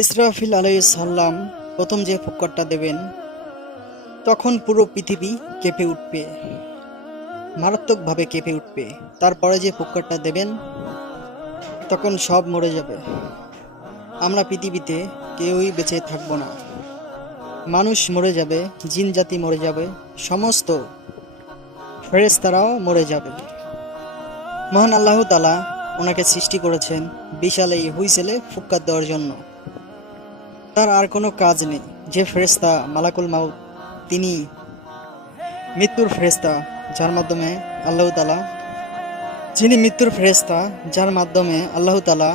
ইসরাফিল সাল্লাম প্রথম যে ফুক্করটা দেবেন, তখন পুরো পৃথিবী কেঁপে উঠবে, মারাত্মকভাবে কেঁপে উঠবে। তারপরে যে ফুক্করটা দেবেন, তখন সব মরে যাবে। আমরা পৃথিবীতে কেউই বেঁচে থাকব না। মানুষ মরে যাবে, জিন জাতি মরে যাবে, সমস্ত ফেরেস্তারাও মরে যাবে। মহান আল্লাহ তালা ওনাকে সৃষ্টি করেছেন বিশাল এই হুইসেলে ফুক্কার দেওয়ার জন্য। তার আর কোনো কাজ নেই। যে ফেরেস্তা মালাকুল মাউত, তিনি মৃত্যুর ফেরেস্তা যার মাধ্যমে আল্লাহ তালা যিনি মৃত্যুর ফেরেস্তা যার মাধ্যমে আল্লাহ তালা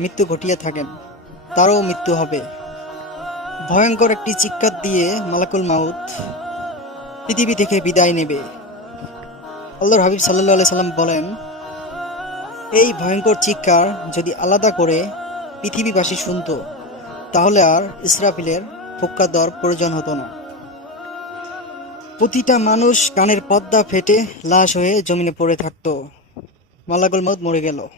মৃত্যু ঘটিয়ে থাকেন, তারও মৃত্যু হবে। ভয়ঙ্কর একটি চিৎকার দিয়ে মালাকুল মাউত পৃথিবী থেকে বিদায় নেবে। আল্লাহর হাবিব সাল্লাহ সাল্লাম বলেন, এই ভয়ঙ্কর চিৎকার যদি আলাদা করে পৃথিবীবাসী শুনতো তাহলে আর ইসরাফিলের ফুক্কা দেওয়ার প্রয়োজন হতো না। প্রতিটা মানুষ কানের পর্দা ফেটে লাশ হয়ে জমিনে পড়ে থাকতো। মালাকুল মত মরে গেল।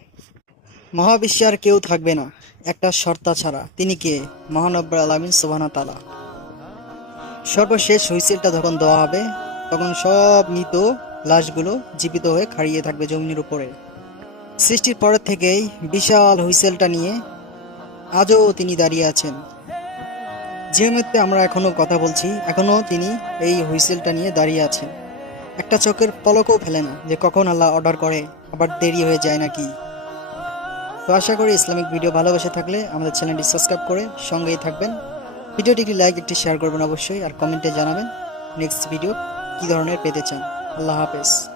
মহাবিশ্বে আর কেউ থাকবে না। একটা শর্তা ছাড়া। তিনি কে? মহানব্বর আলমিন সোহানা তালা সর্বশেষ হুইসেলটা যখন দেওয়া হবে, তখন সব মৃত লাশগুলো জীবিত হয়ে খাড়িয়ে থাকবে জমিনের উপরে। সৃষ্টির পরের থেকেই বিশাল হুইসেলটা নিয়ে আজও তিনি দাঁড়িয়ে আছেন। যে মুহূর্তে আমরা এখনও কথা বলছি এখনও তিনি এই হুইসেলটা নিয়ে দাঁড়িয়ে আছেন। একটা চোখের পলকও ফেলে না যে কখন আল্লাহ অর্ডার করে, আবার দেরি হয়ে যায় নাকি। তো আশা করি ইসলামিক ভিডিও ভালোবেসে থাকলে আমাদের চ্যানেলটি সাবস্ক্রাইব করে সঙ্গেই থাকবেন। ভিডিওটি একটি লাইক, একটি শেয়ার করবেন অবশ্যই, আর কমেন্টে জানাবেন নেক্সট ভিডিও কী ধরনের পেতে চান। আল্লাহ হাফেজ।